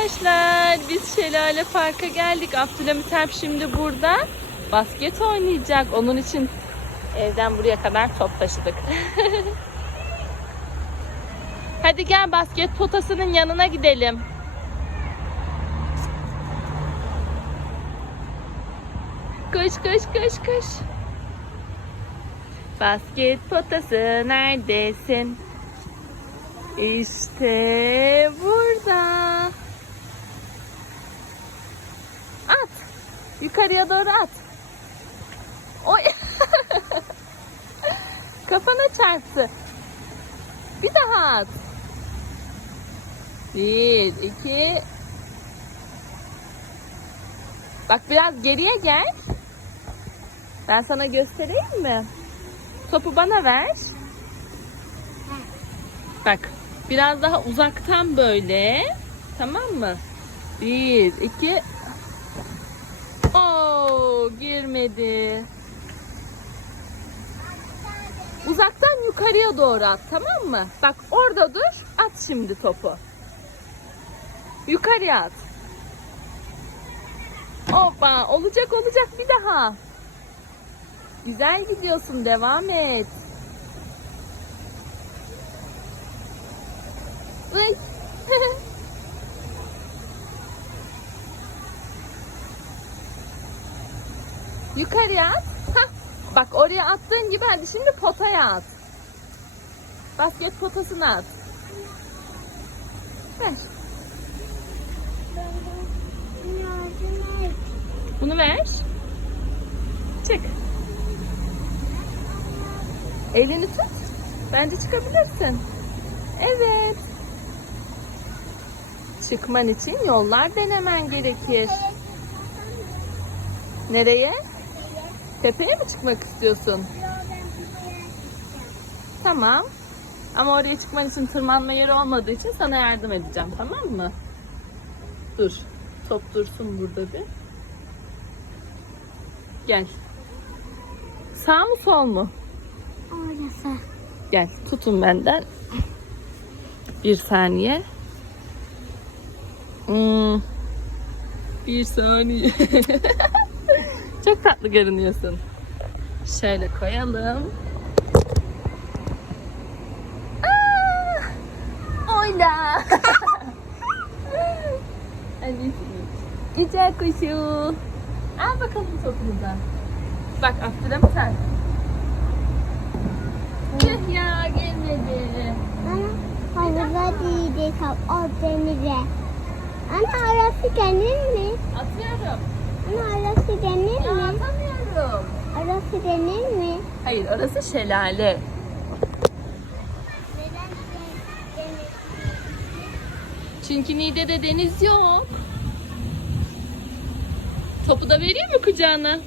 Arkadaşlar biz Şelale Park'a geldik. Abdülhamit Alp şimdi burada basket oynayacak. Onun için evden buraya kadar top taşıdık. Hadi gel basket potasının yanına gidelim. Koş koş koş koş. Basket potası neredesin? İşte burada. At. Yukarıya doğru at. Oy. Kafana çarptı. Bir daha at. Bir, iki. Bak biraz geriye gel. Ben sana göstereyim mi? Topu bana ver. Bak biraz daha uzaktan böyle. Tamam mı? Bir, iki. Girmedi. Uzaktan yukarıya doğru at tamam mı? Bak orada dur. At şimdi topu. Yukarıya at. Hoppa olacak olacak bir daha. Güzel gidiyorsun devam et. Ay. Yukarıya at. Hah. Bak oraya attığın gibi hadi şimdi potaya at. Basket potasına at. Ver. Bunu ver. Çık. Elini tut. Bence çıkabilirsin. Evet. Çıkman için yollar denemen gerekir. Nereye? Tepeye mi çıkmak istiyorsun? Tamam. Ama oraya çıkman için tırmanma yeri olmadığı için sana yardım edeceğim. Tamam mı? Dur. Top dursun burada bir. Gel. Sağ mı sol mu? Orası. Gel tutun benden. Bir saniye. Hmm. Bir saniye. Çok tatlı görünüyorsun. Şöyle koyalım. Aa! Oyna. Anneciğim. Güzel kuşu. Al bakalım topunu da. Bak Abdülhamit sen. Tüh ya gelmedi. Ana havuza değildi tam o denize. Ana orası deniz mi? Atıyorum. Ana orası deniz Ya mi? atamıyorum. Orası deniz mi? Hayır orası şelale. Çünkü Niğde'de deniz yok. Topu da vereyim mi kucağına?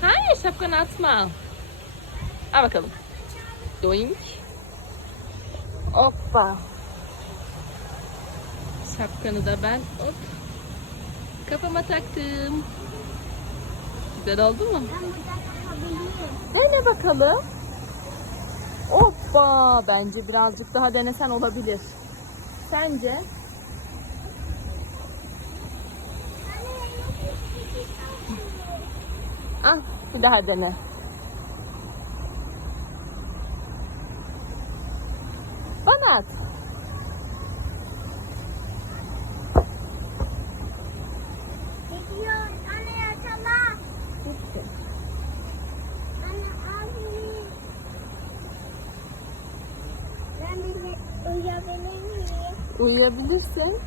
Hayır şapkanı atma. Al bakalım. Doink. Hoppa. Şapkanı da ben hop kafama taktım. Güzel oldu mu? Öyle bakalım. Hoppa. Bence birazcık daha denesen olabilir. Sence? Ah, bir daha dene. Bana at. Gidiyor. Anne yakala. Anne abi. Ben bir uyuyabilir miyim? Uyuyabilirsin.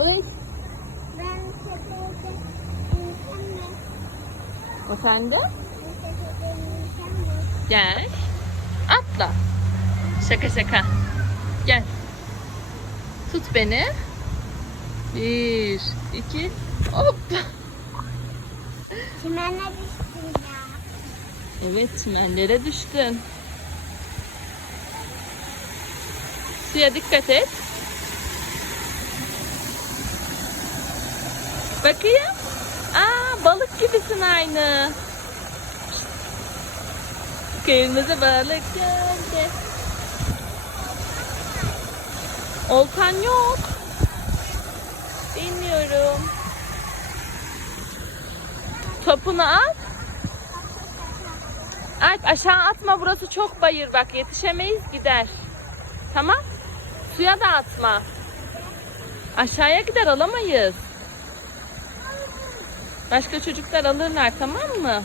Uy. Ben tepede mı? Efendim? Ben tepede mı? Gel. Atla. Şaka şaka. Gel. Tut beni. Bir, iki, hop. Çimene düştüm ya. Evet çimenlere düştün. Suya dikkat et. Bakayım. Aa balık gibisin aynı. Kırmızı balık geldi. Oltan yok. Bilmiyorum. Topunu al. Alp aşağı atma burası çok bayır bak yetişemeyiz gider. Tamam. Suya da atma. Aşağıya gider alamayız. Başka çocuklar alırlar tamam mı?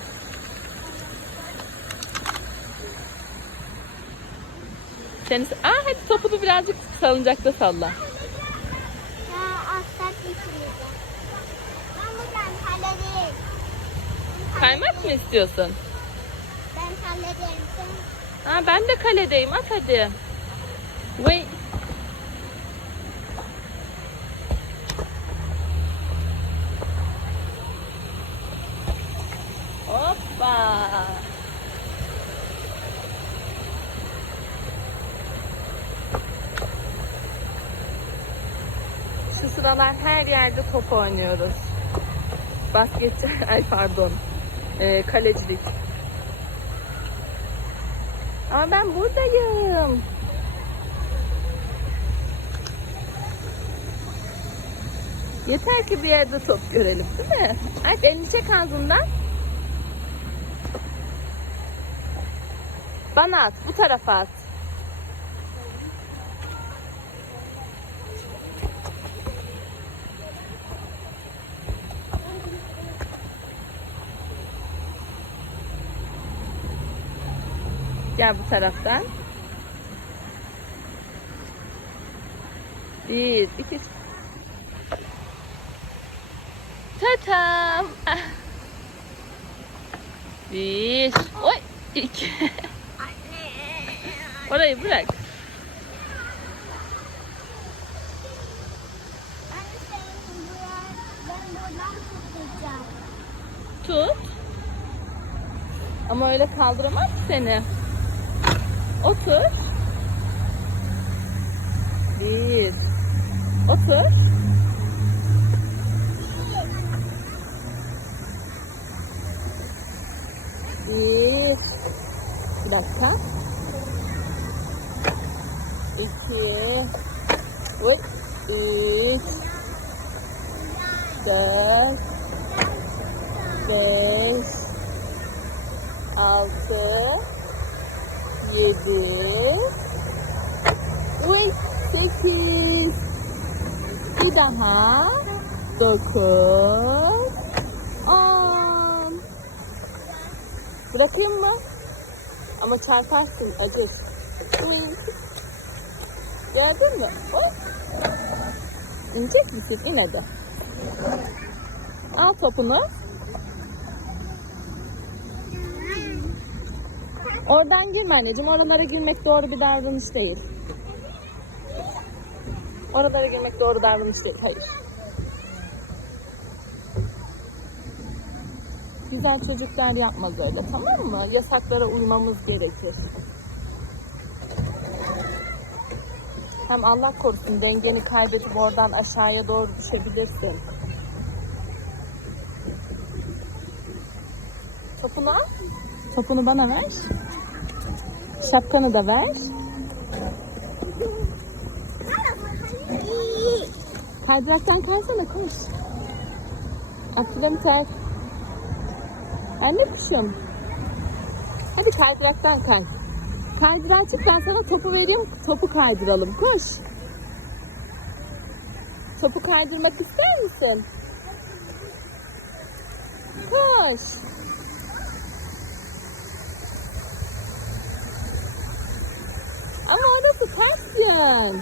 Seni... Aa, hadi topunu birazcık salıncakta salla. Kaymak mı istiyorsun? Ben hallederim. Sen Ha, ben de kaledeyim at hadi. Wait. Hoppa. Şu sıralar her yerde top oynuyoruz. Basketçi, ay pardon, ee, kalecilik. Ama ben buradayım. Yeter ki bir yerde top görelim değil mi? Alp elini çek ağzından. Bana at. Bu tarafa at. Gel bu taraftan. Bir, iki. Tatam. Bir. Oy. iki. Orayı bırak. Tut. Ama öyle kaldıramaz ki seni. Otur. Bir. Otur. Bir. Bir dakika. İki. Hop. Üç. Dört. Beş. Altı. Yedi. Ve sekiz. Bir daha. Dokuz. On. Bırakayım mı? Ama çarparsın acır. Gördün mü? Hop. İnecek misin? İn hadi. Al topunu. Oradan girme anneciğim. Oralara girmek doğru bir davranış değil. Oralara girmek doğru davranış değil. Hayır. Güzel çocuklar yapmaz öyle tamam mı? Yasaklara uymamız gerekir. Hem Allah korusun dengeni kaybedip oradan aşağıya doğru düşebilirsin. Topunu al. Topunu bana ver. Şapkanı da ver. Kaydıraktan kaysana koş. Abdülhamit ay. Anne kuşum. Hadi kaydıraktan kay. Kaydırağa çık ben sana topu veriyorum. Topu kaydıralım. Koş. Topu kaydırmak ister misin? Koş. Ama orası yön.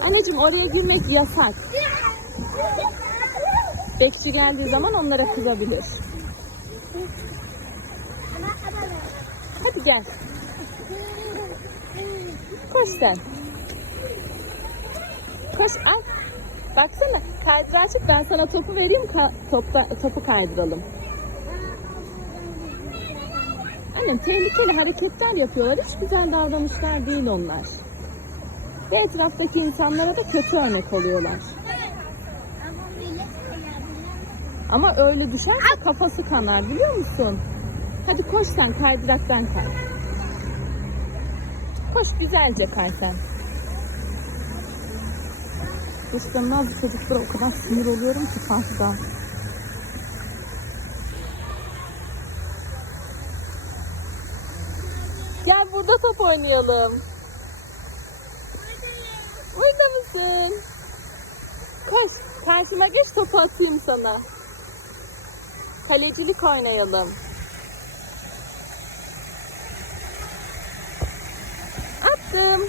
Anneciğim oraya girmek yasak. Bekçi geldiği zaman onlara kızabilir. Hadi gel. Koş sen. Koş al. Baksana kaydırağa çık ben sana topu vereyim ka- topla, topu kaydıralım. Annem tehlikeli hareketler yapıyorlar. Hiç güzel davranışlar değil onlar. Ve etraftaki insanlara da kötü örnek oluyorlar. Ama öyle düşerse kafası kanar biliyor musun? Hadi koş sen kaydıraktan kay. Koş güzelce kay sen. Dışlanmaz çocuklara o kadar sinir oluyorum ki parkta. Gel burada top oynayalım. Burada mısın? Koş karşıma geç topu atayım sana. Kalecilik oynayalım. Attım.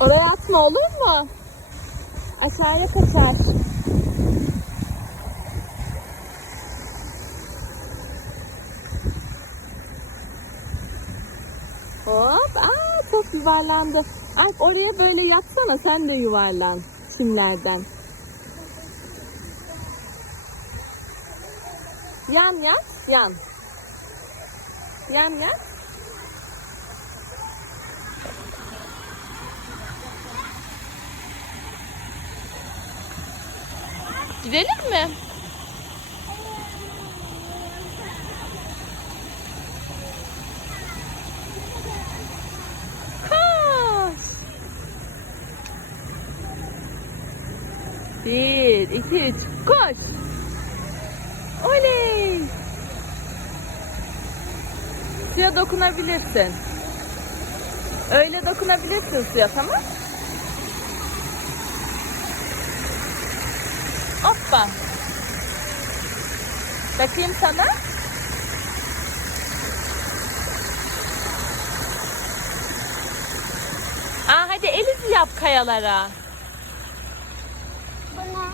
Oraya atma olur mu? Aşağıya kaçar. Hop. Aa top yuvarlandı. Alp oraya böyle yatsana sen de yuvarlan çimlerden. Yan yat, yan. Yan yat. Gidelim mi? Bir, iki, üç, koş. Oley. Suya dokunabilirsin. Öyle dokunabilirsin suya tamam? Hoppa. Bakayım sana. Aa, hadi el izi yap kayalara. Buna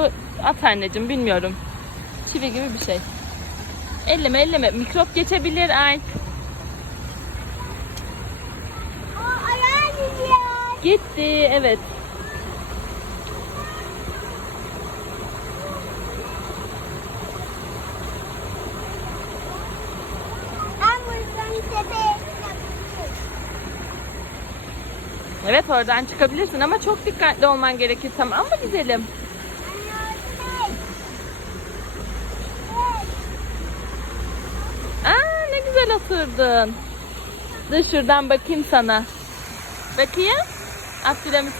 O, at anneciğim bilmiyorum. Çivi gibi bir şey. Elleme elleme. Mikrop geçebilir Alp. Gitti evet. Ben buradan tepeye Evet oradan çıkabilirsin ama çok dikkatli olman gerekir tamam mı gidelim? Aa ne güzel oturdun. Dur şuradan bakayım sana. Bakayım. Abdülhamit.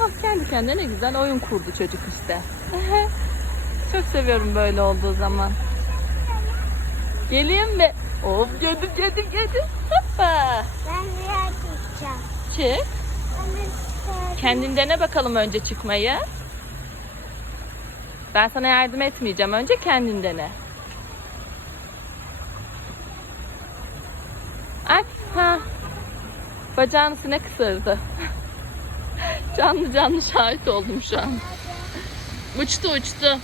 Oh kendi kendine ne güzel oyun kurdu çocuk işte. Çok seviyorum böyle olduğu zaman. Geleyim mi? Of geldim geldim geldim. Hoppa. Ben biraz çıkacağım. Çık. Kendin dene bakalım önce çıkmayı. Ben sana yardım etmeyeceğim. Önce kendin dene. Aç. Ha. Bacağını sinek ısırdı. canlı canlı şahit oldum şu an. Uçtu uçtu.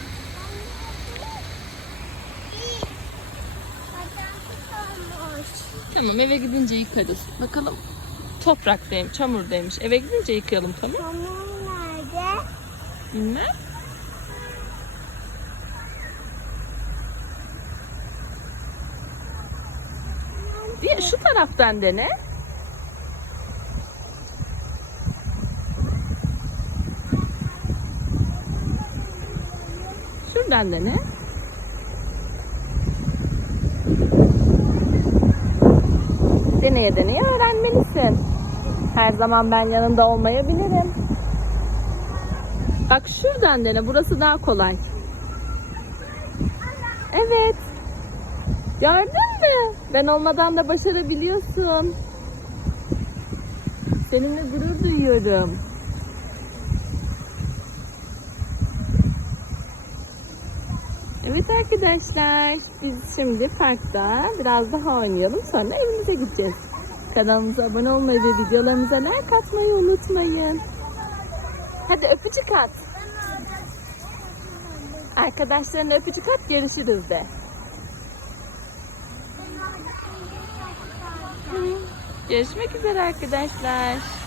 Tamam eve gidince yıkarız. Bakalım topraktayım, çamurdaymış. Eve gidince yıkayalım tamam Tamam nerede? Bilmem. Bir şu taraftan dene. Şuradan dene. Deneye deneye öğrenmelisin. Her zaman ben yanında olmayabilirim. Bak şuradan dene. Burası daha kolay. Evet. Gördün mü? Ben olmadan da başarabiliyorsun. Seninle gurur duyuyorum. Evet arkadaşlar, biz şimdi parkta biraz daha oynayalım sonra evimize gideceğiz. Kanalımıza abone olmayı ve videolarımıza like atmayı unutmayın. Hadi öpücük at. Arkadaşlarına öpücük at görüşürüz de. Görüşmek üzere arkadaşlar.